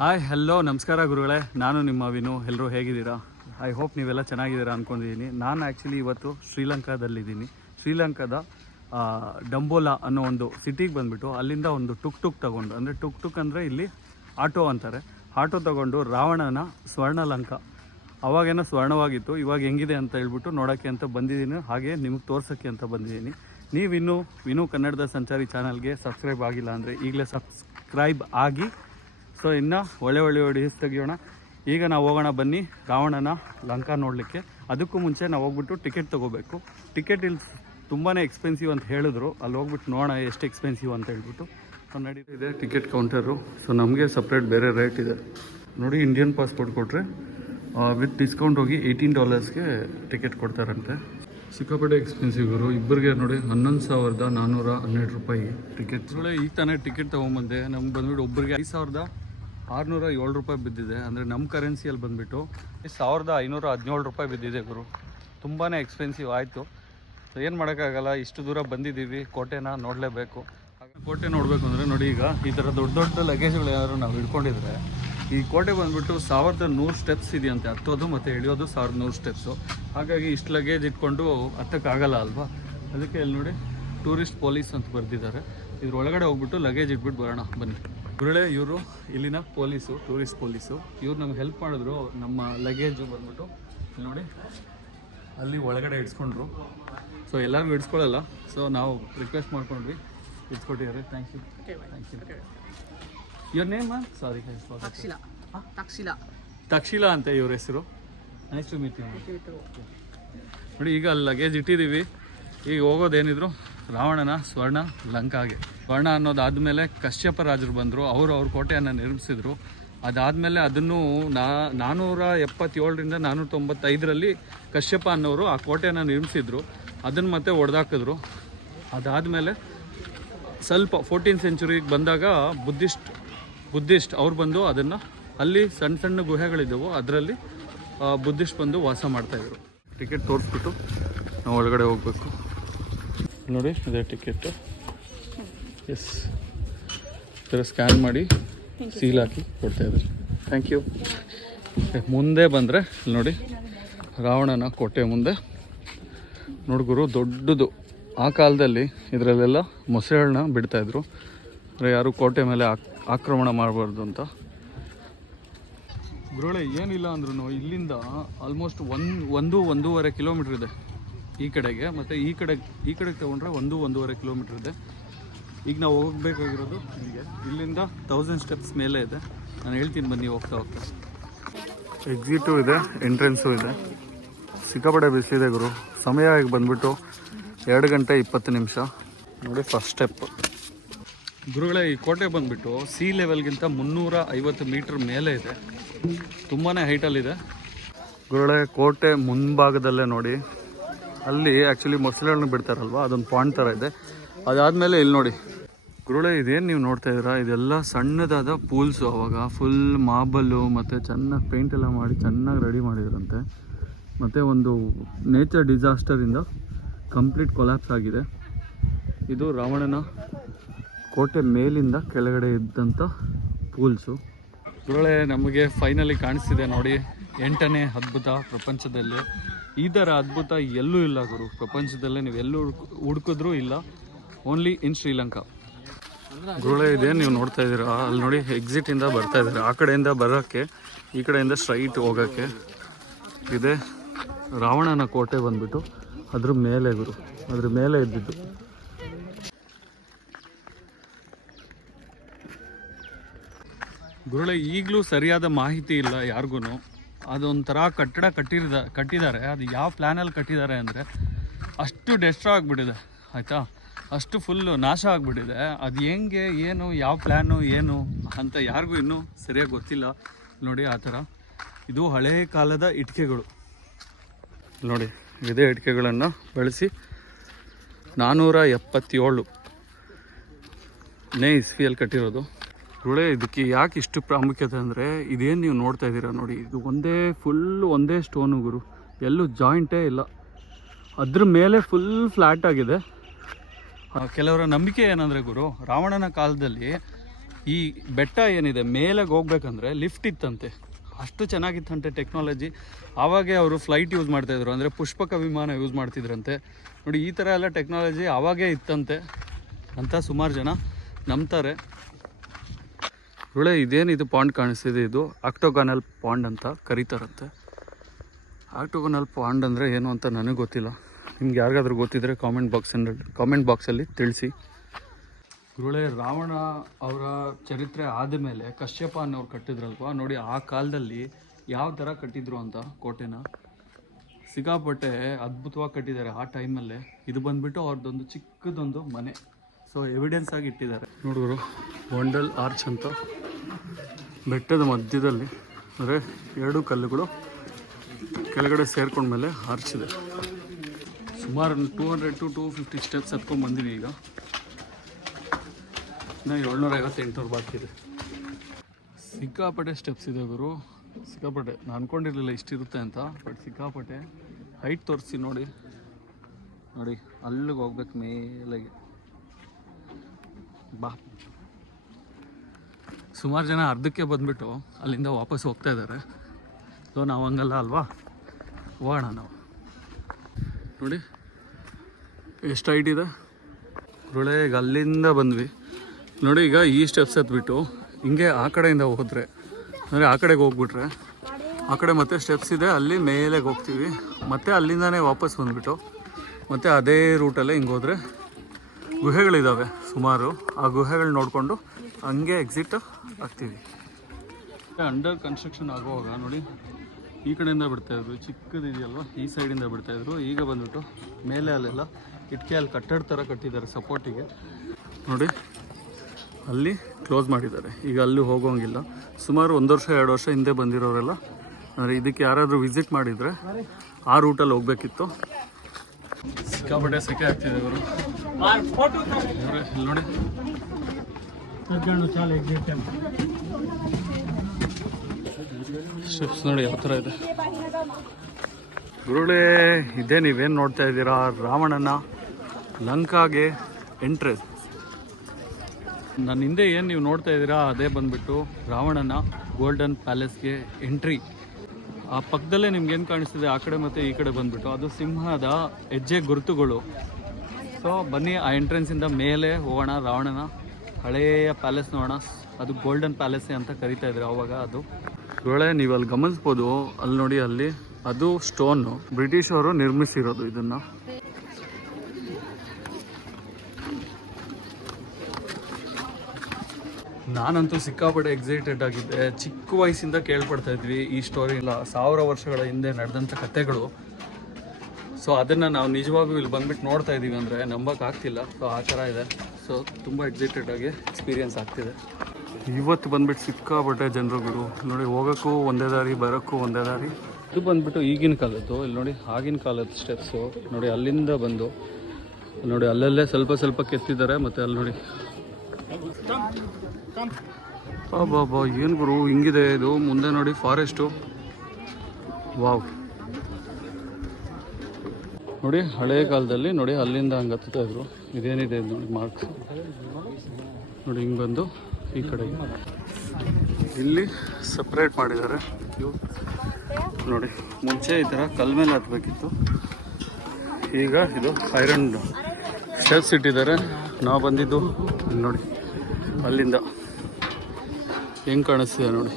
Hi hello ನಮಸ್ಕಾರ ಗುರುಗಳೇ, ನಾನು ನಿಮ್ಮ ವಿನು. ಎಲ್ಲರೂ ಹೇಗಿದ್ದೀರಾ? ಐ ಹೋಪ್ ನೀವೆಲ್ಲ ಚೆನ್ನಾಗಿದ್ದೀರಾ ಅಂದ್ಕೊಂಡಿದ್ದೀನಿ. ನಾನು ಆ್ಯಕ್ಚುಲಿ ಇವತ್ತು ಶ್ರೀಲಂಕಾದಲ್ಲಿದ್ದೀನಿ. ಶ್ರೀಲಂಕಾದ ಡಂಬೋಲಾ ಅನ್ನೋ ಒಂದು ಸಿಟಿಗೆ ಬಂದುಬಿಟ್ಟು ಅಲ್ಲಿಂದ ಒಂದು ಟುಕ್ ತೊಗೊಂಡು, ಅಂದರೆ ಟುಕ್ ಅಂದರೆ ಇಲ್ಲಿ ಆಟೋ ಅಂತಾರೆ, ಆಟೋ ತೊಗೊಂಡು ರಾವಣನ ಸ್ವರ್ಣಲಂಕ, ಅವಾಗೇನೋ ಸ್ವರ್ಣವಾಗಿತ್ತು, ಇವಾಗ ಹೆಂಗಿದೆ ಅಂತ ಹೇಳ್ಬಿಟ್ಟು ನೋಡೋಕ್ಕೆ ಅಂತ ಬಂದಿದ್ದೀನಿ, ಹಾಗೆ ನಿಮಗೆ ತೋರ್ಸೋಕ್ಕೆ ಅಂತ ಬಂದಿದ್ದೀನಿ. ನೀವಿನ್ನೂ ವಿನು ಕನ್ನಡದ ಸಂಚಾರಿ ಚಾನಲ್ಗೆ ಸಬ್ಸ್ಕ್ರೈಬ್ ಆಗಿಲ್ಲ ಅಂದರೆ ಈಗಲೇ ಸಬ್ಸ್ಕ್ರೈಬ್ ಆಗಿ. ಸೊ ಇನ್ನು ಒಳ್ಳೆ ವಿಡಿಯೋಸ್ ತೆಗಿಯೋಣ. ಈಗ ನಾವು ಹೋಗೋಣ ಬನ್ನಿ ರಾವಣನ ಲಂಕಾ ನೋಡಲಿಕ್ಕೆ. ಅದಕ್ಕೂ ಮುಂಚೆ ನಾವು ಹೋಗ್ಬಿಟ್ಟು ಟಿಕೆಟ್ ತೊಗೋಬೇಕು. ಟಿಕೆಟ್ ಇಲ್ಲಿ ತುಂಬಾ ಎಕ್ಸ್ಪೆನ್ಸಿವ್ ಅಂತ ಹೇಳಿದ್ರು, ಅಲ್ಲಿ ಹೋಗ್ಬಿಟ್ಟು ನೋಡೋಣ ಎಷ್ಟು ಎಕ್ಸ್ಪೆನ್ಸಿವ್ ಅಂತ ಹೇಳ್ಬಿಟ್ಟು. ನಡೀತಿದೆ ಟಿಕೆಟ್ ಕೌಂಟರು. ಸೊ ನಮಗೆ ಸಪ್ರೇಟ್ ಬೇರೆ ರೇಟ್ ಇದೆ ನೋಡಿ. ಇಂಡಿಯನ್ ಪಾಸ್ಪೋರ್ಟ್ ಕೊಟ್ಟರೆ ವಿತ್ ಡಿಸ್ಕೌಂಟ್ ಹೋಗಿ $18ಗೆ ಟಿಕೆಟ್ ಕೊಡ್ತಾರಂತೆ. ಸಿಕ್ಕಾಪಟ್ಟೆ ಎಕ್ಸ್ಪೆನ್ಸಿವ್ ಗುರು. ಇಬ್ಬರಿಗೆ ನೋಡಿ $11,412 ಟಿಕೆಟ್. ಈಗ ತಾನೇ ಟಿಕೆಟ್ ತೊಗೊಂಬಂದೆ. ನಮ್ಗೆ ಬಂದ್ಬಿಟ್ಟು ಒಬ್ಬರಿಗೆ $5,607 ಬಿದ್ದಿದೆ. ಅಂದರೆ ನಮ್ಮ ಕರೆನ್ಸಿಯಲ್ಲಿ ಬಂದುಬಿಟ್ಟು $1,517 ಬಿದ್ದಿದೆ ಗುರು. ತುಂಬಾ ಎಕ್ಸ್ಪೆನ್ಸಿವ್ ಆಯಿತು. ಸೊ ಏನು ಮಾಡೋಕ್ಕಾಗಲ್ಲ, ಇಷ್ಟು ದೂರ ಬಂದಿದ್ದೀವಿ, ಕೋಟೆನ ನೋಡಲೇಬೇಕು. ಕೋಟೆ ನೋಡಬೇಕು ಅಂದರೆ ನೋಡಿ, ಈಗ ಈ ಥರ ದೊಡ್ಡ ಲಗೇಜ್ಗಳು ಏನಾದ್ರು ನಾವು ಹಿಡ್ಕೊಂಡಿದ್ರೆ, ಈ ಕೋಟೆ ಬಂದುಬಿಟ್ಟು 1100 ಸ್ಟೆಪ್ಸ್ ಇದೆಯಂತೆ. ಹತ್ತೋದು ಮತ್ತು ಇಳಿಯೋದು 1100 ಸ್ಟೆಪ್ಸು. ಹಾಗಾಗಿ ಇಷ್ಟು ಲಗೇಜ್ ಇಟ್ಕೊಂಡು ಹತ್ತಕ್ಕಾಗಲ್ಲ ಅಲ್ವಾ. ಅದಕ್ಕೆ ಇಲ್ಲಿ ನೋಡಿ ಟೂರಿಸ್ಟ್ ಪೊಲೀಸ್ ಅಂತ ಬರೆದಿದ್ದಾರೆ. ಇದ್ರೊಳಗಡೆ ಹೋಗ್ಬಿಟ್ಟು ಲಗೇಜ್ ಇಟ್ಬಿಟ್ಟು ಬರೋಣ ಬನ್ನಿ. ಗುರುಳೆ ಇವರು ಇಲ್ಲಿನ ಪೊಲೀಸು, ಟೂರಿಸ್ಟ್ ಪೊಲೀಸು. ಇವ್ರು ನಮ್ಗೆ ಹೆಲ್ಪ್ ಮಾಡಿದ್ರು. ನಮ್ಮ ಲಗೇಜು ಬಂದ್ಬಿಟ್ಟು ನೋಡಿ ಅಲ್ಲಿ ಒಳಗಡೆ ಇಡ್ಸ್ಕೊಂಡ್ರು. ಸೊ ಎಲ್ಲರಿಗೂ ಇಡ್ಸ್ಕೊಳ್ಳಲ್ಲ, ಸೊ ನಾವು ರಿಕ್ವೆಸ್ಟ್ ಮಾಡ್ಕೊಂಡ್ವಿ, ಇಡ್ಸ್ಕೊಟ್ಟಿದ್ದಾರೆ. Thank you. Your name ma'am? Sorry, Takshila ಅಂತ ಇವ್ರ ಹೆಸರು. Nice to meet you. ನೋಡಿ ಈಗ ಅಲ್ಲಿ ಲಗೇಜ್ ಇಟ್ಟಿದ್ದೀವಿ. ಈಗ ಹೋಗೋದೇನಿದ್ರು ರಾವಣನ ಸ್ವರ್ಣ ಲಂಕಾಗೆ. ಸ್ವರ್ಣ ಅನ್ನೋದಾದಮೇಲೆ ಕಶ್ಯಪ ರಾಜರು ಬಂದರು, ಅವ್ರ ಕೋಟೆಯನ್ನು ನಿರ್ಮಿಸಿದ್ರು. ಅದಾದಮೇಲೆ ಅದನ್ನು 477ರಿಂದ 495ರಲ್ಲಿ ಕಶ್ಯಪ ಅನ್ನೋರು ಆ ಕೋಟೆಯನ್ನು ನಿರ್ಮಿಸಿದ್ರು. ಅದನ್ನು ಮತ್ತೆ ಒಡೆದಾಕಿದ್ರು. ಅದಾದಮೇಲೆ ಸ್ವಲ್ಪ 14th ಸೆಂಚುರಿಗೆ ಬಂದಾಗ ಬುದ್ಧಿಸ್ಟ್ ಅವ್ರು ಬಂದು ಅದನ್ನು, ಅಲ್ಲಿ ಸಣ್ಣ ಗುಹೆಗಳಿದ್ದವು, ಅದರಲ್ಲಿ ಬುದ್ಧಿಸ್ಟ್ ಬಂದು ವಾಸ ಮಾಡ್ತಾಯಿದ್ರು. ಟಿಕೆಟ್ ತೋರಿಸ್ಬಿಟ್ಟು ನಾವು ಒಳಗಡೆ ಹೋಗಬೇಕು. ನೋಡಿ ಅದೇ ಟಿಕೆಟು. ಎಸ್, ಥರ ಸ್ಕ್ಯಾನ್ ಮಾಡಿ ಸೀಲ್ ಹಾಕಿ ಕೊಡ್ತಾಯಿದ್ದಾರೆ. Thank you. ಮುಂದೆ ಬಂದರೆ ನೋಡಿ ರಾವಣನ ಕೋಟೆ ಮುಂದೆ ನೋಡ್ಗುರು, ದೊಡ್ಡದು. ಆ ಕಾಲದಲ್ಲಿ ಇದರಲ್ಲೆಲ್ಲ ಮೊಸಳೆಗಳನ್ನ ಬಿಡ್ತಾಯಿದ್ರು, ಅಂದರೆ ಯಾರು ಕೋಟೆ ಮೇಲೆ ಆಕ್ರಮಣ ಮಾಡಬಾರ್ದು ಅಂತ. ಗುರುಳೆ ಏನಿಲ್ಲ ಅಂದ್ರೂ ಇಲ್ಲಿಂದ ಆಲ್ಮೋಸ್ಟ್ 1-1.5 ಕಿಲೋಮೀಟ್ರ್ ಇದೆ ಈ ಕಡೆಗೆ, ಮತ್ತು ಈ ಕಡೆಗೆ ತೊಗೊಂಡ್ರೆ 1-1.5 ಕಿಲೋಮೀಟ್ರ್ ಇದೆ. ಈಗ ನಾವು ಹೋಗಬೇಕಾಗಿರೋದು ಇಲ್ಲಿಂದ 1000 ಸ್ಟೆಪ್ಸ್ ಮೇಲೆ ಇದೆ. ನಾನು ಹೇಳ್ತೀನಿ ಬನ್ನಿ ಹೋಗ್ತಾ. ಎಕ್ಸಿಟು ಇದೆ, ಎಂಟ್ರೆನ್ಸು ಇದೆ. ಸಿಕ್ಕಾಪಟ್ಟೆ ಬಿಸಿಲಿದೆ ಗುರು. ಸಮಯ ಈಗ ಬಂದುಬಿಟ್ಟು 2 ಗಂಟೆ 20 ನಿಮಿಷ. ನೋಡಿ ಫಸ್ಟ್ ಸ್ಟೆಪ್. ಗುರುಗಳೇ, ಈ ಕೋಟೆ ಬಂದುಬಿಟ್ಟು ಸಿ ಲೆವೆಲ್ಗಿಂತ 350 ಮೀಟ್ರ್ ಮೇಲೆ ಇದೆ. ತುಂಬಾ ಹೈಟಲ್ಲಿದೆ ಗುರುಗಳೇ. ಕೋಟೆ ಮುಂಭಾಗದಲ್ಲೇ ನೋಡಿ, ಅಲ್ಲಿ ಆ್ಯಕ್ಚುಲಿ ಮೊಸಳೆಗಳನ್ನ ಬಿಡ್ತಾರಲ್ವ, ಅದೊಂದು ಪಾಯಿಂಟ್ ಥರ ಇದೆ. ಅದಾದಮೇಲೆ ಇಲ್ಲಿ ನೋಡಿ ಗುರುಗಳೇ, ಇದೇನು ನೀವು ನೋಡ್ತಾ ಇದ್ದೀರಾ, ಇದೆಲ್ಲ ಸಣ್ಣದಾದ ಪೂಲ್ಸು. ಅವಾಗ ಫುಲ್ ಮಾರ್ಬಲ್ಲು ಮತ್ತು ಚೆನ್ನಾಗಿ ಪೇಂಟ್ ಎಲ್ಲ ಮಾಡಿ ಚೆನ್ನಾಗಿ ರೆಡಿ ಮಾಡಿದ್ರಂತೆ. ಮತ್ತು ಒಂದು ನೇಚರ್ ಡಿಸಾಸ್ಟರಿಂದ ಕಂಪ್ಲೀಟ್ ಕೊಲ್ಯಾಪ್ಸ್ ಆಗಿದೆ. ಇದು ರಾವಣನ ಕೋಟೆ ಮೇಲಿಂದ ಕೆಳಗಡೆ ಇದ್ದಂಥ ಪೂಲ್ಸು. ಗುರುಗಳೇ, ನಮಗೆ ಫೈನಲಿ ಕಾಣಿಸ್ತಿದೆ ನೋಡಿ 8ನೇ ಅದ್ಭುತ ಪ್ರಪಂಚದಲ್ಲಿ. ಈ ಥರ ಅದ್ಭುತ ಎಲ್ಲೂ ಇಲ್ಲ ಗುರು, ಪ್ರಪಂಚದಲ್ಲೇ ನೀವು ಎಲ್ಲೂ ಹುಡುಕಿದ್ರೂ ಇಲ್ಲ, ಓನ್ಲಿ ಇನ್ ಶ್ರೀಲಂಕಾ. ಗುರುಗಳೇ, ಇದೇನು ನೀವು ನೋಡ್ತಾ ಇದ್ದೀರಾ, ಅಲ್ಲಿ ನೋಡಿ ಎಕ್ಸಿಟಿಂದ ಬರ್ತಾ ಇದ್ದಾರೆ. ಆ ಕಡೆಯಿಂದ ಬರೋಕ್ಕೆ, ಈ ಕಡೆಯಿಂದ ಸ್ಟ್ರೈಟ್ ಹೋಗೋಕ್ಕೆ ಇದೆ ರಾವಣನ ಕೋಟೆ ಬಂದ್ಬಿಟ್ಟು. ಅದ್ರ ಮೇಲೆ ಗುರು, ಅದ್ರ ಮೇಲೆ ಇದ್ದಿದ್ದು. ಗುರುಳೆ, ಈಗಲೂ ಸರಿಯಾದ ಮಾಹಿತಿ ಇಲ್ಲ ಯಾರಿಗೂ. ಅದೊಂಥರ ಕಟ್ಟಡ ಕಟ್ಟಿದ್ದಾರೆ. ಅದು ಯಾವ ಪ್ಲ್ಯಾನಲ್ಲಿ ಕಟ್ಟಿದ್ದಾರೆ ಅಂದರೆ ಅಷ್ಟು ಡೆಸ್ಟ್ರಾ ಆಗಿಬಿಟ್ಟಿದೆ, ಆಯಿತಾ, ಅಷ್ಟು ಫುಲ್ಲು ನಾಶ ಆಗಿಬಿಟ್ಟಿದೆ. ಅದು ಹೆಂಗೆ, ಏನು, ಯಾವ ಪ್ಲ್ಯಾನು ಏನು ಅಂತ ಯಾರಿಗೂ ಇನ್ನೂ ಸರಿಯಾಗಿ ಗೊತ್ತಿಲ್ಲ. ನೋಡಿ ಆ ಥರ. ಇದು ಹಳೇ ಕಾಲದ ಇಟ್ಟಿಗೆಗಳು ನೋಡಿ. ಇದೇ ಇಟ್ಟಿಗೆಗಳನ್ನು ಬಳಸಿ 477ನೇ ಇಸ್ವಿಯಲ್ಲಿ ಕಟ್ಟಿರೋದು. ಗುರುಳೆ, ಇದಕ್ಕೆ ಯಾಕೆ ಇಷ್ಟು ಪ್ರಾಮುಖ್ಯತೆ ಅಂದರೆ, ಇದೇನು ನೀವು ನೋಡ್ತಾ ಇದ್ದೀರಾ ನೋಡಿ, ಇದು ಒಂದೇ ಸ್ಟೋನು ಗುರು, ಎಲ್ಲೂ ಜಾಯಿಂಟೇ ಇಲ್ಲ. ಅದ್ರ ಮೇಲೆ ಫುಲ್ ಫ್ಲ್ಯಾಟ್ ಆಗಿದೆ. ಕೆಲವರ ನಂಬಿಕೆ ಏನಂದರೆ ಗುರು, ರಾವಣನ ಕಾಲದಲ್ಲಿ ಈ ಬೆಟ್ಟ ಏನಿದೆ ಮೇಲೆಗೆ ಹೋಗ್ಬೇಕಂದ್ರೆ ಲಿಫ್ಟ್ ಇತ್ತಂತೆ, ಅಷ್ಟು ಚೆನ್ನಾಗಿತ್ತಂತೆ ಟೆಕ್ನಾಲಜಿ. ಆವಾಗೇ ಅವರು ಫ್ಲೈಟ್ ಯೂಸ್ ಮಾಡ್ತಾಯಿದ್ರು, ಅಂದರೆ ಪುಷ್ಪಕ ವಿಮಾನ ಯೂಸ್ ಮಾಡ್ತಿದ್ರಂತೆ. ನೋಡಿ ಈ ಥರ ಎಲ್ಲ ಟೆಕ್ನಾಲಜಿ ಆವಾಗೇ ಇತ್ತಂತೆ ಅಂತ ಸುಮಾರು ಜನ ನಂಬ್ತಾರೆ. ಒಳ್ಳೆ ಇದೇನಿದು ಪಾಂಡ್ ಕಾಣಿಸ್ತಿದೆ, ಇದು ಆಕ್ಟೋಗಾನಲ್ ಪಾಂಡ್ ಅಂತ ಕರೀತಾರಂತೆ. ಆಕ್ಟೋಗಾನಲ್ ಪಾಂಡ್ ಅಂದರೆ ಏನು ಅಂತ ನನಗೆ ಗೊತ್ತಿಲ್ಲ. ನಿಮ್ಗೆ ಯಾರಿಗಾದ್ರೂ ಗೊತ್ತಿದ್ದರೆ ಕಾಮೆಂಟ್ ಬಾಕ್ಸಲ್ಲಿ ತಿಳಿಸಿ. ಗುರುಳೆ, ರಾವಣ ಅವರ ಚರಿತ್ರೆ ಆದಮೇಲೆ ಕಶ್ಯಪ ಅನ್ನೋರು ಕಟ್ಟಿದ್ರಲ್ವ, ನೋಡಿ ಆ ಕಾಲದಲ್ಲಿ ಯಾವ ಥರ ಕಟ್ಟಿದ್ರು ಅಂತ ಕೋಟೆನ ಸಿಕ್ಕಾಪಟ್ಟೆ ಅದ್ಭುತವಾಗಿ ಕಟ್ಟಿದ್ದಾರೆ ಆ ಟೈಮಲ್ಲೇ. ಇದು ಬಂದುಬಿಟ್ಟು ಅವ್ರದ್ದೊಂದು ಚಿಕ್ಕದೊಂದು ಮನೆ, ಸೊ ಎವಿಡೆನ್ಸ್ ಆಗಿ ಇಟ್ಟಿದ್ದಾರೆ. ನೋಡಿದ್ರು ವಂಡಲ್ ಆರ್ಚ್ ಅಂತ ಬೆಟ್ಟದ ಮಧ್ಯದಲ್ಲಿ, ಅಂದರೆ ಎರಡು ಕಲ್ಲುಗಳು ಕೆಳಗಡೆ ಸೇರ್ಕೊಂಡ್ಮೇಲೆ ಆರ್ಚ್ ಇದೆ. ಸುಮಾರು 200 to 250 ಸ್ಟೆಪ್ಸ್ ಹತ್ಕೊಂಡು ಬಂದಿವಿ. ಈಗ ಇನ್ನು 750-800 ಬಾಕಿ ಇದೆ. ಸಿಕ್ಕಾಪಟ್ಟೆ ಸ್ಟೆಪ್ಸ್ ಇದೆ ಗುರು, ಸಿಕ್ಕಾಪಟ್ಟೆ. ನಾನು ಅಂದ್ಕೊಂಡಿರಲಿಲ್ಲ ಇಷ್ಟಿರುತ್ತೆ ಅಂತ, ಬಟ್ ಸಿಕ್ಕಾಪಟ್ಟೆ ಹೈಟ್ ತೋರಿಸಿ ನೋಡಿ. ನೋಡಿ ಅಲ್ಲಿಗೆ ಹೋಗ್ಬೇಕು ಮೇಲೆಗೆ, ಬಾ. ಸುಮಾರು ಜನ ಅರ್ಧಕ್ಕೆ ಬಂದುಬಿಟ್ಟು ಅಲ್ಲಿಂದ ವಾಪಸ್ ಹೋಗ್ತಾ ಇದ್ದಾರೆ. ಸೊ ನಾವು ಹಂಗಲ್ಲ ಅಲ್ವಾ, ಹೋಗೋಣ ನಾವು. ನೋಡಿ ಎಷ್ಟು ಹೈಟ್ ಇದೆ ಗುರುಳೆ. ಈಗ ಅಲ್ಲಿಂದ ಬಂದ್ವಿ ನೋಡಿ. ಈಗ ಈ ಸ್ಟೆಪ್ಸ್ ಹತ್ಬಿಟ್ಟು ಹಿಂಗೆ ಆ ಕಡೆಯಿಂದ ಹೋದರೆ, ಅಂದರೆ ಆ ಕಡೆಗೆ ಹೋಗ್ಬಿಟ್ರೆ ಆ ಕಡೆ ಮತ್ತೆ ಸ್ಟೆಪ್ಸ್ ಇದೆ, ಅಲ್ಲಿ ಮೇಲೆಗೆ ಹೋಗ್ತೀವಿ. ಮತ್ತು ಅಲ್ಲಿಂದನೇ ವಾಪಸ್ ಬಂದುಬಿಟ್ಟು ಮತ್ತು ಅದೇ ರೂಟಲ್ಲೇ ಹಿಂಗೆ ಹೋದರೆ ಗುಹೆಗಳಿದ್ದಾವೆ ಸುಮಾರು. ಆ ಗುಹೆಗಳು ನೋಡಿಕೊಂಡು ಹಂಗೆ ಎಕ್ಸಿಟ್ ಆಗ್ತೀವಿ. ಅಂಡರ್ ಕನ್ಸ್ಟ್ರಕ್ಷನ್ ಆಗುವಾಗ ನೋಡಿ ಈ ಕಡೆಯಿಂದ ಬಿಡ್ತಾಯಿದ್ರು, ಚಿಕ್ಕದಿದೆಯಲ್ವ ಈ ಸೈಡಿಂದ ಬಿಡ್ತಾಯಿದ್ರು. ಈಗ ಬಂದುಬಿಟ್ಟು ಮೇಲೆ ಅಲ್ಲೆಲ್ಲ ಇಟ್ಕೆಯಲ್ಲಿ ಕಟ್ಟಡ ಥರ ಕಟ್ಟಿದ್ದಾರೆ ಸಪೋರ್ಟಿಗೆ. ನೋಡಿ ಅಲ್ಲಿ ಕ್ಲೋಸ್ ಮಾಡಿದ್ದಾರೆ, ಈಗ ಅಲ್ಲಿ ಹೋಗೋಂಗಿಲ್ಲ. ಸುಮಾರು 1 ವರ್ಷ 2 ವರ್ಷ ಹಿಂದೆ ಬಂದಿರೋರೆಲ್ಲ, ಅಂದರೆ ಇದಕ್ಕೆ ಯಾರಾದರೂ ವಿಸಿಟ್ ಮಾಡಿದರೆ ಆ ರೂಟಲ್ಲಿ ಹೋಗಬೇಕಿತ್ತು. ಸಿಕ್ಕಾಪಟ್ಟೆ ಸೆಕೆ ಆಗ್ತಿದೆ ಇವರು. ಇಲ್ಲಿ ನೋಡಿ ಸ್ಟೆಪ್ಸ್ ನೋಡಿ ಯಾವ ಥರ ಇದೆ ಗುರುಳೆ. ಇದೇ ನೀವೇನು ನೋಡ್ತಾ ಇದ್ದೀರಾ, ರಾವಣನ ಲಂಕಾಗೆ ಎಂಟ್ರೆನ್ಸ್. ನನ್ನ ಹಿಂದೆ ಏನು ನೀವು ನೋಡ್ತಾ ಇದ್ದೀರಾ ಅದೇ ಬಂದುಬಿಟ್ಟು ರಾವಣನ ಗೋಲ್ಡನ್ ಪ್ಯಾಲೇಸ್ಗೆ ಎಂಟ್ರಿ. ಆ ಪಕ್ಕದಲ್ಲೇ ನಿಮ್ಗೇನು ಕಾಣಿಸ್ತಿದೆ ಆ ಕಡೆ ಮತ್ತು ಈ ಕಡೆ ಬಂದುಬಿಟ್ಟು ಅದು ಸಿಂಹದ ಹೆಜ್ಜೆ ಗುರುತುಗಳು. ಸೊ ಬನ್ನಿ ಆ ಎಂಟ್ರೆನ್ಸಿಂದ ಮೇಲೆ ಹೋಗೋಣ, ರಾವಣನ ಹಳೆಯ ಪ್ಯಾಲೇಸ್ ನೋಡೋಣ. ಅದು ಗೋಲ್ಡನ್ ಪ್ಯಾಲೇಸೇ ಅಂತ ಕರಿತಾ ಇದ್ರು ಆವಾಗ. ಅದು ಒಳ್ಳೆ ನೀವು ಅಲ್ಲಿ ಗಮನಿಸ್ಬೋದು, ಅಲ್ಲಿ ನೋಡಿ ಅಲ್ಲಿ ಅದು ಸ್ಟೋನು, ಬ್ರಿಟಿಷ್ ಅವರು ನಿರ್ಮಿಸಿರೋದು ಇದನ್ನು. ನಾನಂತೂ ಸಿಕ್ಕಾಪಟ್ಟೆ ಎಕ್ಸೈಟೆಡ್ ಆಗಿದ್ದೆ. ಚಿಕ್ಕ ವಯಸ್ಸಿಂದ ಕೇಳ್ಪಡ್ತಾ ಇದ್ವಿ ಈ ಸ್ಟೋರಿ ಇಲ್ಲ, 1000 ವರ್ಷಗಳ ಹಿಂದೆ ನಡೆದಂಥ ಕಥೆಗಳು. ಸೊ ಅದನ್ನು ನಾವು ನಿಜವಾಗೂ ಇಲ್ಲಿ ಬಂದುಬಿಟ್ಟು ನೋಡ್ತಾ ಇದ್ದೀವಿ ಅಂದರೆ ನಂಬೋಕ್ಕಾಗ್ತಿಲ್ಲ. ಸೊ ಆ ಥರ ಇದೆ. ಸೊ ತುಂಬ ಎಕ್ಸೈಟೆಡ್ ಆಗಿ ಎಕ್ಸ್ಪೀರಿಯನ್ಸ್ ಆಗ್ತಿದೆ. ಇವತ್ತು ಬಂದುಬಿಟ್ಟು ಸಿಕ್ಕಾಪಟ್ಟೆ ಜನರುಗಳು ನೋಡಿ, ಹೋಗೋಕ್ಕೂ ಒಂದೇ ದಾರಿ, ಬರೋಕ್ಕೂ ಒಂದೇ ದಾರಿ. ಇದು ಬಂದುಬಿಟ್ಟು ಈಗಿನ ಕಾಲದ್ದು. ಇಲ್ಲಿ ನೋಡಿ ಆಗಿನ ಕಾಲದ ಸ್ಟೆಪ್ಸು ನೋಡಿ, ಅಲ್ಲಿಂದ ಬಂದು ನೋಡಿ ಅಲ್ಲಲ್ಲೇ ಸ್ವಲ್ಪ ಕೆತ್ತಿದ್ದಾರೆ. ಮತ್ತು ಅಲ್ಲಿ ನೋಡಿ ಬಾಬಾ ಏನು ಗುರು ಹಿಂಗಿದೆ ಇದು. ಮುಂದೆ ನೋಡಿ ಫಾರೆಸ್ಟು, ವಾವ್. ನೋಡಿ ಹಳೆ ಕಾಲದಲ್ಲಿ ನೋಡಿ ಅಲ್ಲಿಂದ ಹಂಗೆ ಹತ್ತುತ್ತಾ ಇದ್ರು. ಇದೇನಿದೆ ನೋಡಿ ಮಾರ್ಕ್ಸ್ ನೋಡಿ, ಹಿಂಗೆ ಬಂದು ಈ ಕಡೆಗೆ ಇಲ್ಲಿ ಸಪ್ರೇಟ್ ಮಾಡಿದ್ದಾರೆ. ನೋಡಿ ಮುಂಚೆ ಈ ಥರ ಕಲ್ ಮೇಲೆ ಹತ್ತಬೇಕಿತ್ತು, ಈಗ ಇದು ಐರನ್ ಸ್ಟೆಪ್ಸ್ ಇಟ್ಟಿದ್ದಾರೆ. ನಾವು ಬಂದಿದ್ದು ನೋಡಿ ಅಲ್ಲಿಂದ ಹೆಂಗೆ ಕಾಣಿಸ್ತಿದೆ ನೋಡಿ.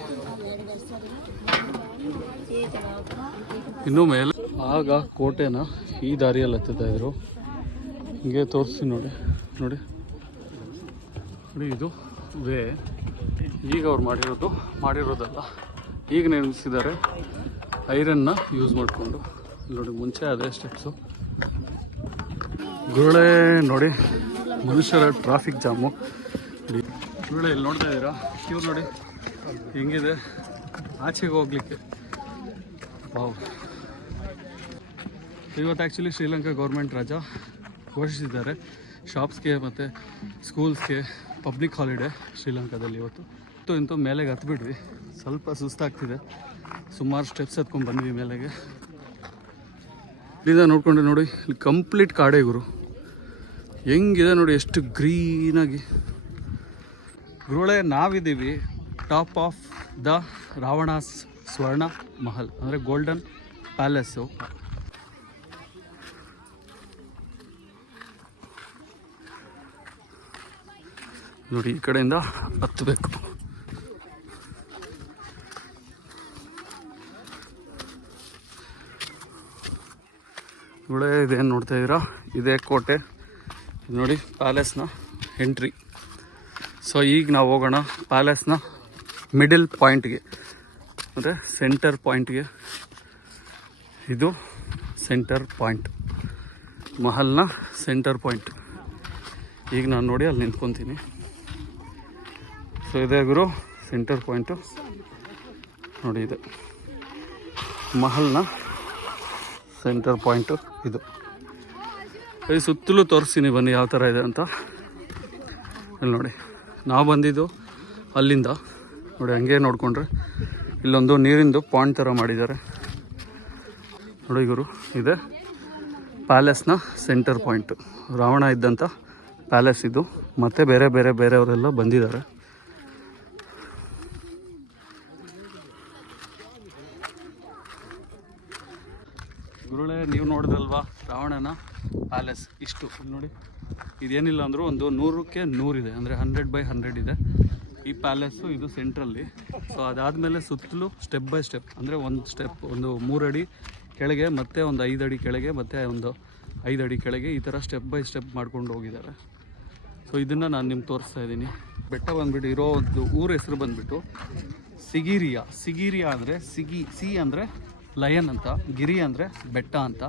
ಇನ್ನೂ ಮೇಲೆ ಆಗ ಕೋಟೆನ ಈ ದಾರಿಯಲ್ಲಿ ಹತ್ತುತ್ತಾಯಿದ್ರು. ಹಿಂಗೆ ತೋರಿಸಿ ನೋಡಿ ನೋಡಿ ನೋಡಿ, ಇದು ವೇ. ಈಗ ಅವ್ರು ಮಾಡಿರೋದಲ್ಲ, ಈಗ ನಿರ್ಮಿಸಿದ್ದಾರೆ ಐರನ್ನ ಯೂಸ್ ಮಾಡಿಕೊಂಡು. ನೋಡಿ ಮುಂಚೆ ಅದೇ ಸ್ಟೆಪ್ಸು ಗುರುಳೆ. ನೋಡಿ ಮನುಷ್ಯರ ಟ್ರಾಫಿಕ್ ಜಾಮು. ಗುರುಳೆ ಇಲ್ಲಿ ನೋಡ್ತಾ ಇದ್ದೀರಾ, ಇವ್ರು ನೋಡಿ ಹೆಂಗಿದೆ ಆಚೆಗೆ ಹೋಗ್ಲಿಕ್ಕೆ. ವಾವ್. ಇವತ್ತು ಆ್ಯಕ್ಚುಲಿ ಶ್ರೀಲಂಕಾ ಗೌರ್ಮೆಂಟ್ ರಜಾ ಘೋಷಿಸಿದ್ದಾರೆ ಶಾಪ್ಸ್ಗೆ ಮತ್ತು ಸ್ಕೂಲ್ಸ್ಗೆ. ಪಬ್ಲಿಕ್ ಹಾಲಿಡೇ ಶ್ರೀಲಂಕಾದಲ್ಲಿ ಇವತ್ತು. ಇಂತೂ ಮೇಲೆಗೆ ಹತ್ಬಿಡ್ವಿ, ಸ್ವಲ್ಪ ಸುಸ್ತಾಗ್ತಿದೆ. ಸುಮಾರು ಸ್ಟೆಪ್ಸ್ ಹತ್ಕೊಂಡು ಬಂದ್ವಿ ಮೇಲೆಗೆ. ಇಲ್ಲಿಂದ ನೋಡ್ಕೊಂಡ್ರೆ ನೋಡಿ ಇಲ್ಲಿ ಕಂಪ್ಲೀಟ್ ಕಾಡೇ ಗುರು. ಹೆಂಗಿದೆ ನೋಡಿ, ಎಷ್ಟು ಗ್ರೀನಾಗಿ. ಗುರುಗಳೇ ನಾವಿದ್ದೀವಿ ಟಾಪ್ ಆಫ್ ದ ರಾವಣಾಸ್ ಸ್ವರ್ಣ ಮಹಲ್ ಅಂದರೆ ಗೋಲ್ಡನ್ ಪ್ಯಾಲೇಸು. ನೋಡಿ ಈ ಕಡೆಯಿಂದ ಹತ್ತಬೇಕು. ಗುರುಗಳೇ ಇದೇನು ನೋಡ್ತಾ ಇದ್ದೀರಾ, ಇದೇ ಕೋಟೆ ನೋಡಿ, ಪ್ಯಾಲೇಸ್ನ ಎಂಟ್ರಿ. ಸೊ ಈಗ ನಾವು ಹೋಗೋಣ ಪ್ಯಾಲೇಸ್ನ ಮಿಡಲ್ ಪಾಯಿಂಟ್ಗೆ, ಅಂದರೆ ಸೆಂಟರ್ ಪಾಯಿಂಟ್ಗೆ. ಇದು ಸೆಂಟರ್ ಪಾಯಿಂಟ್, ಮಹಲ್ನ ಸೆಂಟರ್ ಪಾಯಿಂಟ್. ಈಗ ನಾನು ನೋಡಿ ಅಲ್ಲಿ ನಿಂತ್ಕೊತೀನಿ. ಸೊ ಇದೆ ಗುರು ಸೆಂಟರ್ ಪಾಯಿಂಟು ನೋಡಿ, ಇದೆ ಮಹಲ್ನ ಸೆಂಟರ್ ಪಾಯಿಂಟು. ಇದು ಈ ಸುತ್ತಲೂ ತೋರಿಸ್ತೀನಿ ಬನ್ನಿ ಯಾವ ಥರ ಇದೆ ಅಂತ. ಇಲ್ಲಿ ನೋಡಿ, ನಾವು ಬಂದಿದ್ದು ಅಲ್ಲಿಂದ ನೋಡಿ, ಹಂಗೆ ನೋಡಿಕೊಂಡ್ರೆ ಇಲ್ಲೊಂದು ನೀರಿಂದು ಪಾಯಿಂಟ್ ಥರ ಮಾಡಿದ್ದಾರೆ ನೋಡಿ ಗುರು. ಇದೆ ಪ್ಯಾಲೇಸ್ನ ಸೆಂಟರ್ ಪಾಯಿಂಟು, ರಾವಣ ಇದ್ದಂಥ ಪ್ಯಾಲೇಸ್ ಇದು. ಮತ್ತು ಬೇರೆಯವರೆಲ್ಲ ಬಂದಿದ್ದಾರೆ. ಗುರುಗಳೇ ನೀವು ನೋಡಿದ್ರಲ್ವಾ ರಾವಣನ ಪ್ಯಾಲೇಸ್, ಇಷ್ಟು ನೋಡಿ. ಇದೇನಿಲ್ಲ ಅಂದರೂ ಒಂದು 100ಕ್ಕೆ 100 ಇದೆ, ಅಂದರೆ 100/100 ಇದೆ ಈ ಪ್ಯಾಲೇಸು. ಇದು ಸೆಂಟ್ರಲ್ಲಿ. ಸೊ ಅದಾದಮೇಲೆ ಸುತ್ತಲೂ ಸ್ಟೆಪ್ ಬೈ ಸ್ಟೆಪ್, ಅಂದರೆ ಒಂದು 3 ಅಡಿ ಕೆಳಗೆ, ಮತ್ತು ಒಂದು 5 ಅಡಿ ಕೆಳಗೆ, ಮತ್ತು ಒಂದು 5 ಅಡಿ ಕೆಳಗೆ, ಈ ಥರ ಸ್ಟೆಪ್ ಬೈ ಸ್ಟೆಪ್ ಮಾಡ್ಕೊಂಡು ಹೋಗಿದ್ದಾರೆ. ಸೊ ಇದನ್ನು ನಾನು ನಿಮ್ಗೆ ತೋರಿಸ್ತಾ ಇದ್ದೀನಿ. ಬೆಟ್ಟ ಬಂದುಬಿಟ್ಟು ಇರೋ ಒಂದು ಊರ ಹೆಸರು ಬಂದುಬಿಟ್ಟು ಸಿಗಿರಿಯಾ ಅಂದರೆ ಸಿ ಅಂದರೆ ಲಯನ್ ಅಂತ, ಗಿರಿ ಅಂದರೆ ಬೆಟ್ಟ ಅಂತ.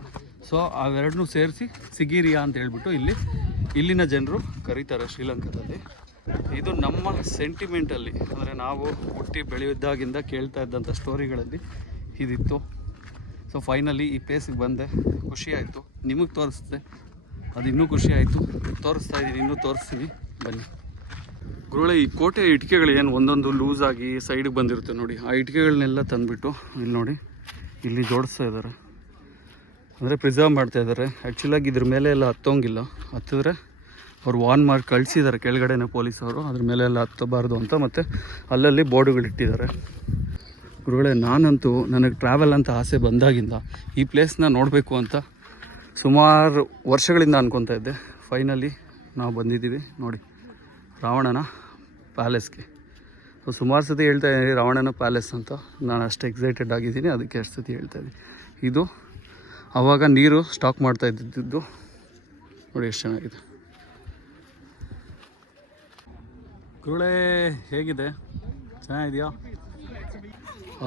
ಸೊ ಅವೆರಡನ್ನೂ ಸೇರಿಸಿ ಸಿಗಿರಿಯಾ ಅಂತ ಹೇಳ್ಬಿಟ್ಟು ಇಲ್ಲಿನ ಜನರು ಕರೀತಾರೆ ಶ್ರೀಲಂಕಾದಲ್ಲಿ. ಇದು ನಮ್ಮ ಸೆಂಟಿಮೆಂಟಲ್ಲಿ, ಅಂದರೆ ನಾವು ಹುಟ್ಟಿ ಬೆಳೆಯುದ್ದಾಗಿಂದ ಕೇಳ್ತಾ ಇದ್ದಂಥ ಸ್ಟೋರಿಗಳಲ್ಲಿ ಇದಿತ್ತು. ಸೊ ಫೈನಲಿ ಈ ಪ್ಲೇಸಿಗೆ ಬಂದೆ, ಖುಷಿಯಾಯಿತು. ನಿಮಗೆ ತೋರಿಸ್ದೆ, ಅದು ಇನ್ನೂ ಖುಷಿ ಆಯಿತು. ತೋರಿಸ್ತಾ ಇದ್ದೀನಿ, ಇನ್ನೂ ತೋರಿಸ್ತೀನಿ ಬನ್ನಿ. ಗುರುಗಳೇ ಈ ಕೋಟೆ ಇಟ್ಟಿಗೆಗಳು ಏನು ಒಂದೊಂದು ಲೂಸಾಗಿ ಸೈಡಿಗೆ ಬಂದಿರುತ್ತೆ ನೋಡಿ, ಆ ಇಟ್ಟಿಗೆಗಳನ್ನೆಲ್ಲ ತಂದುಬಿಟ್ಟು ಇಲ್ಲಿ ನೋಡಿ ಇಲ್ಲಿ ಜೋಡಿಸ್ತಾ ಇದ್ದಾರೆ, ಅಂದರೆ ಪ್ರಿಸರ್ವ್ ಮಾಡ್ತಾ ಇದ್ದಾರೆ. ಆ್ಯಕ್ಚುಲಾಗಿ ಇದ್ರ ಮೇಲೆ ಎಲ್ಲ ಹತ್ತೋಂಗಿಲ್ಲ, ಹತ್ತಿದ್ರೆ ಅವ್ರು ವಾರ್ನ್ ಮಾಡಿ ಕಳಿಸಿದ್ದಾರೆ ಕೆಳಗಡೆನೇ ಪೊಲೀಸವರು, ಅದ್ರ ಮೇಲೆ ಎಲ್ಲ ಹತ್ತಬಾರ್ದು ಅಂತ. ಮತ್ತು ಅಲ್ಲಲ್ಲಿ ಬೋರ್ಡುಗಳಿಟ್ಟಿದ್ದಾರೆ. ಗುರುಗಳೇ ನಾನಂತೂ ನನಗೆ ಟ್ರಾವೆಲ್ ಅಂತ ಆಸೆ ಬಂದಾಗಿಂದ ಈ ಪ್ಲೇಸ್ನ ನೋಡಬೇಕು ಅಂತ ಸುಮಾರು ವರ್ಷಗಳಿಂದ ಅನ್ಕೊತಾ ಇದ್ದೆ. ಫೈನಲಿ ನಾವು ಬಂದಿದ್ದೀವಿ ನೋಡಿ ರಾವಣನ ಪ್ಯಾಲೇಸ್ಗೆ. ಸೊ ಸುಮಾರು ಸತಿ ಹೇಳ್ತಾ ಇದ್ದೀನಿ ರಾವಣನ ಪ್ಯಾಲೇಸ್ ಅಂತ, ನಾನು ಅಷ್ಟು ಎಕ್ಸೈಟೆಡ್ ಆಗಿದ್ದೀನಿ, ಅದಕ್ಕೆ ಅಷ್ಟು ಸತಿ ಹೇಳ್ತಾ ಇದ್ದೀನಿ. ಇದು ಆವಾಗ ನೀರು ಸ್ಟಾಕ್ ಮಾಡ್ತಾ ಇದ್ದಿದ್ದು ನೋಡಿ, ಎಷ್ಟು ಚೆನ್ನಾಗಿದೆ. ಗುರುಗಳೇ ಹೇಗಿದೆ, ಚೆನ್ನಾಗಿದೆಯಾ?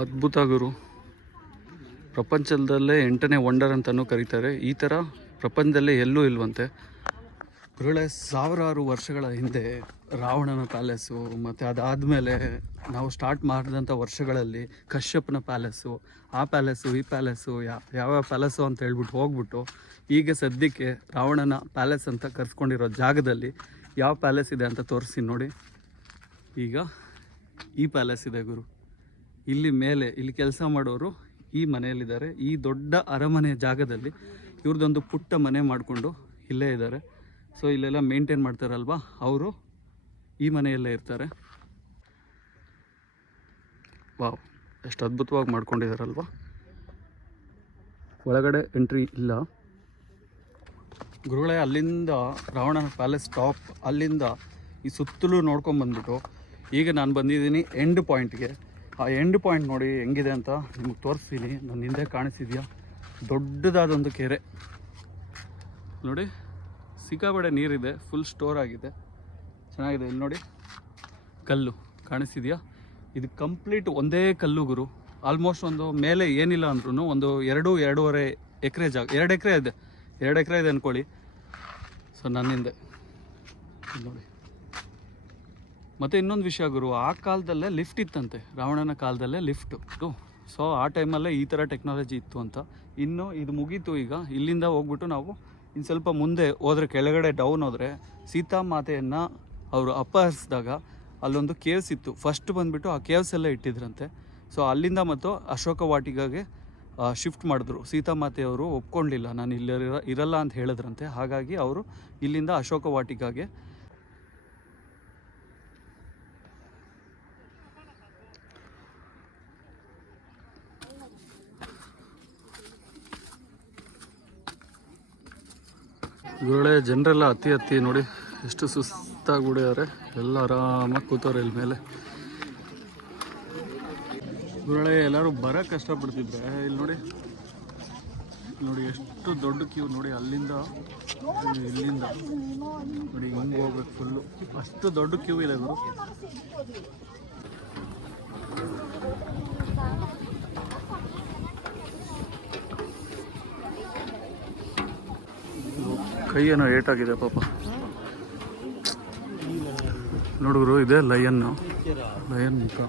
ಅದ್ಭುತ ಗುರು. ಪ್ರಪಂಚದಲ್ಲೇ 8ನೇ ವಂಡರ್ ಅಂತಲೂ ಕರೀತಾರೆ. ಈ ಥರ ಪ್ರಪಂಚದಲ್ಲೇ ಎಲ್ಲೂ ಇಲ್ವಂತೆ. ಗುರುಗಳೇ ಸಾವಿರಾರು ವರ್ಷಗಳ ಹಿಂದೆ ರಾವಣನ ಪ್ಯಾಲೇಸು, ಮತ್ತು ಅದಾದಮೇಲೆ ನಾವು ಸ್ಟಾರ್ಟ್ ಮಾಡಿದಂಥ ವರ್ಷಗಳಲ್ಲಿ ಕಶ್ಯಪನ ಪ್ಯಾಲೇಸು, ಆ ಪ್ಯಾಲೇಸು, ಈ ಪ್ಯಾಲೇಸು, ಯಾವ್ಯಾವ ಪ್ಯಾಲೇಸು ಅಂತ ಹೇಳ್ಬಿಟ್ಟು ಹೋಗ್ಬಿಟ್ಟು ಈಗ ಸದ್ಯಕ್ಕೆ ರಾವಣನ ಪ್ಯಾಲೇಸ್ ಅಂತ ಕರೆಸ್ಕೊಂಡಿರೋ ಜಾಗದಲ್ಲಿ ಯಾವ ಪ್ಯಾಲೇಸ್ ಇದೆ ಅಂತ ತೋರಿಸ್ತೀನಿ ನೋಡಿ. ಈಗ ಈ ಪ್ಯಾಲೇಸ್ ಇದೆ ಗುರು. ಇಲ್ಲಿ ಮೇಲೆ ಇಲ್ಲಿ ಕೆಲಸ ಮಾಡೋರು ಈ ಮನೆಯಲ್ಲಿದ್ದಾರೆ. ಈ ದೊಡ್ಡ ಅರಮನೆ ಜಾಗದಲ್ಲಿ ಇವ್ರದ್ದೊಂದು ಪುಟ್ಟ ಮನೆ ಮಾಡಿಕೊಂಡು ಇಲ್ಲೇ ಇದ್ದಾರೆ. ಸೊ ಇಲ್ಲೆಲ್ಲ ಮೇಂಟೈನ್ ಮಾಡ್ತಾರಲ್ವ, ಅವರು ಈ ಮನೆಯಲ್ಲೇ ಇರ್ತಾರೆ. ವಾವ್, ಎಷ್ಟು ಅದ್ಭುತವಾಗಿ ಮಾಡ್ಕೊಂಡಿದ್ದಾರಲ್ವ. ಒಳಗಡೆ ಎಂಟ್ರಿ ಇಲ್ಲ. ಗುರುಗಳೇ ಅಲ್ಲಿಂದ ರಾವಣನ ಪ್ಯಾಲೇಸ್ ಟಾಪ್, ಅಲ್ಲಿಂದ ಈ ಸುತ್ತಲೂ ನೋಡ್ಕೊಂಬಂದ್ಬಿಟ್ಟು ಈಗ ನಾನು ಬಂದಿದ್ದೀನಿ ಎಂಡ್ ಪಾಯಿಂಟ್ಗೆ. ಆ ಎಂಡ್ ಪಾಯಿಂಟ್ ನೋಡಿ ಹೆಂಗಿದೆ ಅಂತ ನಿಮಗೆ ತೋರಿಸ್ತೀನಿ. ನನ್ನ ಹಿಂದೆ ಕಾಣಿಸಿದ್ಯಾ, ದೊಡ್ಡದಾದೊಂದು ಕೆರೆ ನೋಡಿ, ಸಿಕ್ಕಾಪಟ್ಟೆ ನೀರಿದೆ, ಫುಲ್ ಸ್ಟೋರ್ ಆಗಿದೆ, ಚೆನ್ನಾಗಿದೆ. ಇಲ್ಲಿ ನೋಡಿ ಕಲ್ಲು ಕಾಣಿಸಿದೆಯಾ, ಇದು ಕಂಪ್ಲೀಟ್ ಒಂದೇ ಕಲ್ಲು ಗುರು. ಆಲ್ಮೋಸ್ಟ್ ಒಂದು ಮೇಲೆ ಏನಿಲ್ಲ ಅಂದ್ರೂ ಒಂದು 2-2.5 ಎಕರೆ ಜಾಗ, 2 ಎಕರೆ ಇದೆ, 2 ಎಕರೆ ಇದೆ ಅಂದ್ಕೊಳ್ಳಿ. ಸೊ ನನ್ನಿಂದೆ ನೋಡಿ. ಮತ್ತು ಇನ್ನೊಂದು ವಿಷಯ ಗುರು, ಆ ಕಾಲದಲ್ಲೇ ಲಿಫ್ಟ್ ಇತ್ತಂತೆ, ರಾವಣನ ಕಾಲದಲ್ಲೇ ಲಿಫ್ಟು. ಸೊ ಆ ಟೈಮಲ್ಲೇ ಈ ಥರ ಟೆಕ್ನಾಲಜಿ ಇತ್ತು ಅಂತ. ಇನ್ನು ಇದು ಮುಗೀತು. ಈಗ ಇಲ್ಲಿಂದ ಹೋಗ್ಬಿಟ್ಟು ನಾವು ಇನ್ನು ಸ್ವಲ್ಪ ಮುಂದೆ ಹೋದರೆ, ಕೆಳಗಡೆ ಡೌನ್ ಹೋದರೆ, ಸೀತಾಮಾತೆಯನ್ನು ಅವರು ಅಪಹರಿಸಿದಾಗ ಅಲ್ಲೊಂದು ಕೇವ್ಸ್ ಇತ್ತು. ಫಸ್ಟ್ ಬಂದುಬಿಟ್ಟು ಆ ಕೇವ್ಸ್ ಎಲ್ಲ ಇಟ್ಟಿದ್ರಂತೆ. ಸೊ ಅಲ್ಲಿಂದ ಮತ್ತು ಅಶೋಕ ವಾಟಿಕಾಗೆ ಶಿಫ್ಟ್ ಮಾಡಿದ್ರು. ಸೀತಾಮಾತೆಯವರು ಒಪ್ಕೊಳ್ಳಿಲ್ಲ, ನಾನು ಇಲ್ಲಿ ಇರಲ್ಲ ಅಂತ ಹೇಳಿದ್ರಂತೆ. ಹಾಗಾಗಿ ಅವರು ಇಲ್ಲಿಂದ ಅಶೋಕ ವಾಟಿಕಾಗೆ ಗುರುಳೆ ಜನರೆಲ್ಲ ಹತ್ತಿ ನೋಡಿ ಎಷ್ಟು ಸುಸ್ತಾಗಿ ಬಿಡಿದ್ದಾರೆ. ಎಲ್ಲ ಆರಾಮಾಗಿ ಕೂತವ್ರೆ ಇಲ್ಲಿ ಮೇಲೆ. ಗುರುಳೆ ಎಲ್ಲರೂ ಬರೋಕ್ಕೆ ಕಷ್ಟಪಡ್ತಿದ್ರೆ ಇಲ್ಲಿ ನೋಡಿ ಎಷ್ಟು ದೊಡ್ಡ ಕ್ಯೂ ನೋಡಿ. ಅಲ್ಲಿಂದ ಇಲ್ಲಿಂದ ನೋಡಿ ಹಿಂಗೆ ಹೋಗ್ಬೇಕು ಫುಲ್ಲು. ಅಷ್ಟು ದೊಡ್ಡ ಕ್ಯೂ ಇದೆ ಗುರು. ಕೈಯೇನೋ ಏಟಾಗಿದೆ ಪಾಪ. ನೋಡಿದ್ರು ಇದೆ ಲಯನ್ ಮುಖ.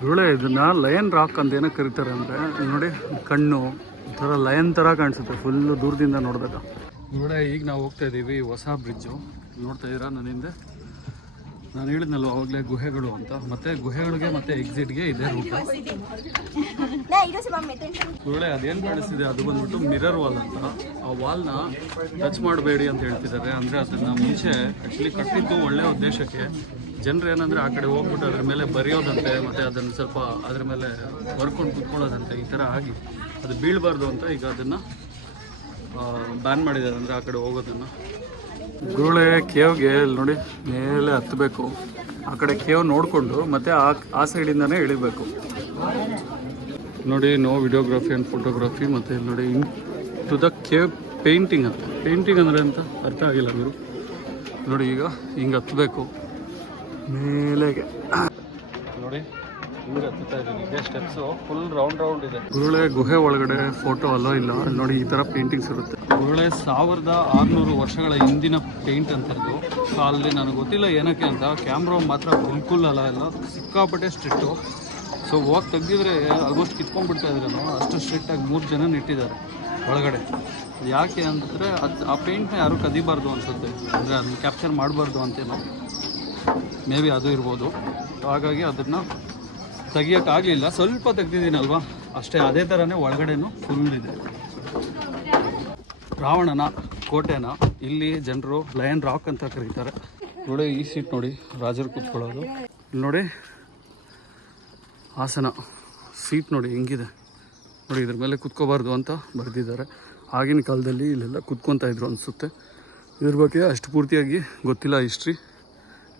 ಗುರುಳೆ ಇದನ್ನ ಲಯನ್ ರಾಕ್ ಅಂತ ಏನಕ್ಕೆ ಕರೀತಾರೆ ಅಂದರೆ ನೋಡಿ ಕಣ್ಣು ಈ ಥರ ಲಯನ್ ಥರ ಕಾಣಿಸುತ್ತೆ ಫುಲ್ಲು ದೂರದಿಂದ ನೋಡಿದಾಗ. ಗುರುಳೆ ಈಗ ನಾವು ಹೋಗ್ತಾ ಇದ್ದೀವಿ ಹೊಸ ಬ್ರಿಡ್ಜು. ನೋಡ್ತಾ ಇದ್ದೀರಾ ನನ್ನ ಹಿಂದೆ. ನಾನು ಹೇಳಿದ್ನಲ್ವ ಅವಾಗಲೇ ಗುಹೆಗಳು ಅಂತ. ಮತ್ತು ಗುಹೆಗಳಿಗೆ ಮತ್ತು ಎಕ್ಸಿಟ್ಗೆ ಇದೇ ರೂಟ್. ಗುರುಳೆ ಅದೇನು ಕಾಣಿಸ್ತಿದೆ ಅದು ಬಂದ್ಬಿಟ್ಟು ಮಿರರ್ ವಾಲ್ ಅಂತ. ಆ ವಾಲ್ನ ಟಚ್ ಮಾಡಬೇಡಿ ಅಂತ ಹೇಳ್ತಿದ್ದಾರೆ. ಅಂದರೆ ಅದನ್ನು ಮುಂಚೆ ಆ್ಯಕ್ಚುಲಿ ಕಟ್ಟಿದ್ದು ಒಳ್ಳೆಯ ಉದ್ದೇಶಕ್ಕೆ. ಜನರು ಏನಂದರೆ ಆ ಕಡೆ ಹೋಗ್ಬಿಟ್ಟು ಅದ್ರ ಮೇಲೆ ಬರೆಯೋದಂತೆ ಮತ್ತು ಅದನ್ನು ಸ್ವಲ್ಪ ಅದ್ರ ಮೇಲೆ ಬರ್ಕೊಂಡು ಕುತ್ಕೊಳ್ಳೋದಂತೆ ಈ ಥರ ಆಗಿ ಅದು ಬೀಳಬಾರ್ದು ಅಂತ ಈಗ ಅದನ್ನು ಬ್ಯಾನ್ ಮಾಡಿದ್ದಾರೆ. ಅಂದರೆ ಆ ಕಡೆ ಹೋಗೋದನ್ನು. ಗುರುಳೆ ಕೇವ್ಗೆ ನೋಡಿ ಮೇಲೆ ಹತ್ತಬೇಕು. ಆ ಕಡೆ ಕೇವ್ ನೋಡಿಕೊಂಡು ಮತ್ತು ಆ ಸೈಡಿಂದನೇ ಇಳಿಬೇಕು. ನೋಡಿ ನೋ ವಿಡಿಯೋಗ್ರಫಿ ಆ್ಯಂಡ್ ಫೋಟೋಗ್ರಫಿ. ಮತ್ತು ಇಲ್ಲಿ ನೋಡಿ ಟು ದ ಕೇವ್ ಪೇಂಟಿಂಗ್ ಅಂತ. ಪೇಂಟಿಂಗ್ ಅಂದರೆ ಅಂತ ಅರ್ಥ ಆಗಿಲ್ಲ ಗುರು. ನೋಡಿ ಈಗ ಹಿಂಗೆ ಹತ್ತಬೇಕು ಮೇಲೆಗೆ. ನೋಡಿ ಹಿಂಗೆ ಹತ್ತುತ್ತಾ ಇದ್ದೀನಿ. ಇದೇ ಸ್ಟೆಪ್ಸು ಫುಲ್ ರೌಂಡ್ ಇದೆ. ಗುರುಳೆ ಗುಹೆ ಒಳಗಡೆ ಫೋಟೋ ಅಲ್ಲೋ ಇಲ್ಲ. ನೋಡಿ ಈ ಥರ ಪೇಂಟಿಂಗ್ಸ್ ಇರುತ್ತೆ. ಗುರುಳೆ 1600 ವರ್ಷಗಳ ಹಿಂದಿನ ಪೇಂಟ್ ಅಂತ ಇದು. ಅಲ್ಲಿ ನನಗೆ ಗೊತ್ತಿಲ್ಲ ಏನಕ್ಕೆ ಅಂತ. ಕ್ಯಾಮ್ರಾ ಮಾತ್ರ ಬಿಲ್ಕುಲ್ ಅಲ್ಲ, ಎಲ್ಲ ಸಿಕ್ಕಾಪಟ್ಟೆ ಸ್ಟ್ರಿಕ್ಟು. ಸೊ ಹೋಗಿ ತೆಗ್ದಿದ್ರೆ ಆಲ್ಮೋಸ್ಟ್ ಕಿತ್ಕೊಂಡ್ಬಿಡ್ತಾ ಇದ್ರೇನು, ಅಷ್ಟು ಸ್ಟ್ರಿಕ್ಟಾಗಿ 3 ಜನ ಇಟ್ಟಿದ್ದಾರೆ ಒಳಗಡೆ. ಯಾಕೆ ಅಂದರೆ ಆ ಪೇಂಟ್ನ ಯಾರೂ ಕದಿಬಾರ್ದು ಅನಿಸುತ್ತೆ. ಅಂದರೆ ಅದನ್ನ ಕ್ಯಾಪ್ಚರ್ ಮಾಡಬಾರ್ದು ಅಂತೇನೋ ಮೇ ಬಿ ಅದು ಇರ್ಬೋದು. ಹಾಗಾಗಿ ಅದನ್ನು ತೆಗಿಯೋಕ್ಕಾಗಲಿಲ್ಲ. ಸ್ವಲ್ಪ ತೆಗ್ದಿದ್ದೀನಲ್ವ ಅಷ್ಟೇ. ಅದೇ ಥರನೇ ಒಳಗಡೆನೂ ಫುಲ್ ಇದೆ. ರಾವಣನ ಕೋಟೆನ ಇಲ್ಲಿ ಜನರು ಲಯನ್ ರಾಕ್ ಅಂತ ಕರೀತಾರೆ. ನೋಡಿ ಈ ಸೀಟ್ ನೋಡಿ ರಾಜರು ಕೂತ್ಕೊಳ್ಳೋದು. ನೋಡಿ ಆಸನ ಸೀಟ್ ನೋಡಿ ಹೆಂಗಿದೆ ನೋಡಿ. ಇದ್ರ ಮೇಲೆ ಕುತ್ಕೋಬಾರ್ದು ಅಂತ ಬರೆದಿದ್ದಾರೆ. ಆಗಿನ ಕಾಲದಲ್ಲಿ ಇಲ್ಲೆಲ್ಲ ಕುತ್ಕೊತಾ ಇದ್ರು ಅನಿಸುತ್ತೆ. ಇದ್ರ ಬಗ್ಗೆ ಅಷ್ಟು ಪೂರ್ತಿಯಾಗಿ ಗೊತ್ತಿಲ್ಲ ಹಿಸ್ಟ್ರಿ.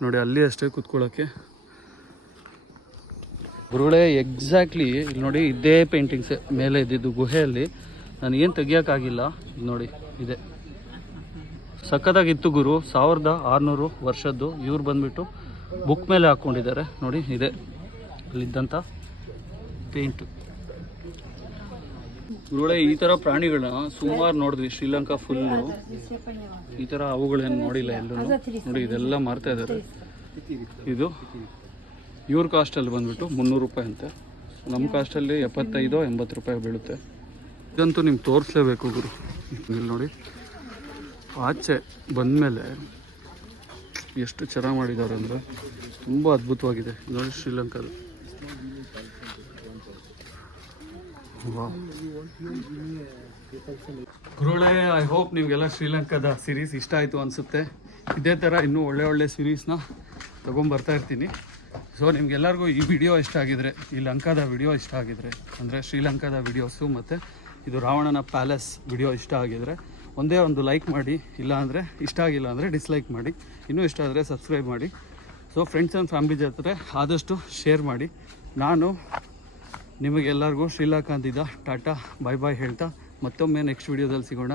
ನೋಡಿ ಅಲ್ಲಿ ಅಷ್ಟೇ ಕುತ್ಕೊಳ್ಳೋಕ್ಕೆ. ಗುರುಳೆ ಎಕ್ಸಾಕ್ಟ್ಲಿ ಇಲ್ಲಿ ನೋಡಿ ಇದೇ ಪೇಂಟಿಂಗ್ಸೇ ಮೇಲೆ ಇದ್ದಿದ್ದು ಗುಹೆಯಲ್ಲಿ. ನಾನು ಏನು ತೆಗಿಯೋಕ್ಕಾಗಿಲ್ಲ. ನೋಡಿ ಇದೆ ಸಖತ್ತಾಗಿತ್ತು ಗುರು. 1600 ವರ್ಷದ್ದು. ಇವ್ರು ಬಂದುಬಿಟ್ಟು ಬುಕ್ ಮೇಲೆ ಹಾಕ್ಕೊಂಡಿದ್ದಾರೆ. ನೋಡಿ ಇದೆ ಅಲ್ಲಿದ್ದಂಥ ಪೇಂಟು. ಗುರುಳೆ ಈ ಥರ ಪ್ರಾಣಿಗಳನ್ನ ಸುಮಾರು ನೋಡಿದ್ವಿ ಶ್ರೀಲಂಕಾ ಫುಲ್ಲು. ಈ ಥರ ಅವುಗಳೇನು ನೋಡಿಲ್ಲ ಎಲ್ಲೂ. ನೋಡಿ ಇದೆಲ್ಲ ಮಾರ್ತಾ ಇದ್ದಾರೆ. ಇದು ಇವ್ರ ಕಾಸ್ಟಲ್ಲಿ ಬಂದುಬಿಟ್ಟು 300 ರೂಪಾಯಿ ಅಂತೆ. ನಮ್ಮ ಕಾಸ್ಟಲ್ಲಿ 75-80 ರೂಪಾಯಿ ಬೀಳುತ್ತೆ. ಇದಂತೂ ನಿಮ್ಗೆ ತೋರಿಸ್ಲೇಬೇಕು ಗುರು. ಇಲ್ಲಿ ನೋಡಿ ಆಚೆ ಬಂದಮೇಲೆ ಎಷ್ಟು ಚೆನ್ನಾಗಿ ಮಾಡಿದ್ದಾರೆ ಅಂದರೆ ತುಂಬ ಅದ್ಭುತವಾಗಿದೆ. ನೋಡಿ ಶ್ರೀಲಂಕಾದ ಗುರುಳೆ. ಐ ಹೋಪ್ ನಿಮಗೆಲ್ಲ ಶ್ರೀಲಂಕಾದ ಸೀರೀಸ್ ಇಷ್ಟ ಆಯಿತು ಅನಿಸುತ್ತೆ. ಇದೇ ಥರ ಇನ್ನೂ ಒಳ್ಳೆ ಸೀರೀಸ್ನ ತೊಗೊಂಬರ್ತಾ ಇರ್ತೀನಿ. ಸೊ ನಿಮಗೆಲ್ಲರಿಗೂ ಈ ವಿಡಿಯೋ ಇಷ್ಟ ಆಗಿದರೆ, ಈ ಲಂಕಾದ ವಿಡಿಯೋ ಇಷ್ಟ ಆಗಿದರೆ, ಅಂದರೆ ಶ್ರೀಲಂಕಾದ ವಿಡಿಯೋಸು ಮತ್ತು ಇದು ರಾವಣನ ಪ್ಯಾಲೇಸ್ ವಿಡಿಯೋ ಇಷ್ಟ ಆಗಿದರೆ ಒಂದೇ ಒಂದು ಲೈಕ್ ಮಾಡಿ. ಇಲ್ಲ ಅಂದರೆ ಇಷ್ಟ ಆಗಿಲ್ಲ ಅಂದರೆ ಡಿಸ್ಲೈಕ್ ಮಾಡಿ. ಇನ್ನೂ ಇಷ್ಟ ಆದರೆ ಸಬ್ಸ್ಕ್ರೈಬ್ ಮಾಡಿ. ಸೊ ಫ್ರೆಂಡ್ಸ್ ಆ್ಯಂಡ್ ಫ್ಯಾಮಿಲಿ ಜೊತೆ ಆದಷ್ಟು ಶೇರ್ ಮಾಡಿ. ನಾನು ನಿಮಗೆಲ್ಲರಿಗೂ ಶ್ರೀಲಂಕಾದಿಂದ ಟಾಟಾ ಬಾಯ್ ಹೇಳ್ತಾ ಮತ್ತೊಮ್ಮೆ ನೆಕ್ಸ್ಟ್ ವಿಡಿಯೋದಲ್ಲಿ ಸಿಗೋಣ.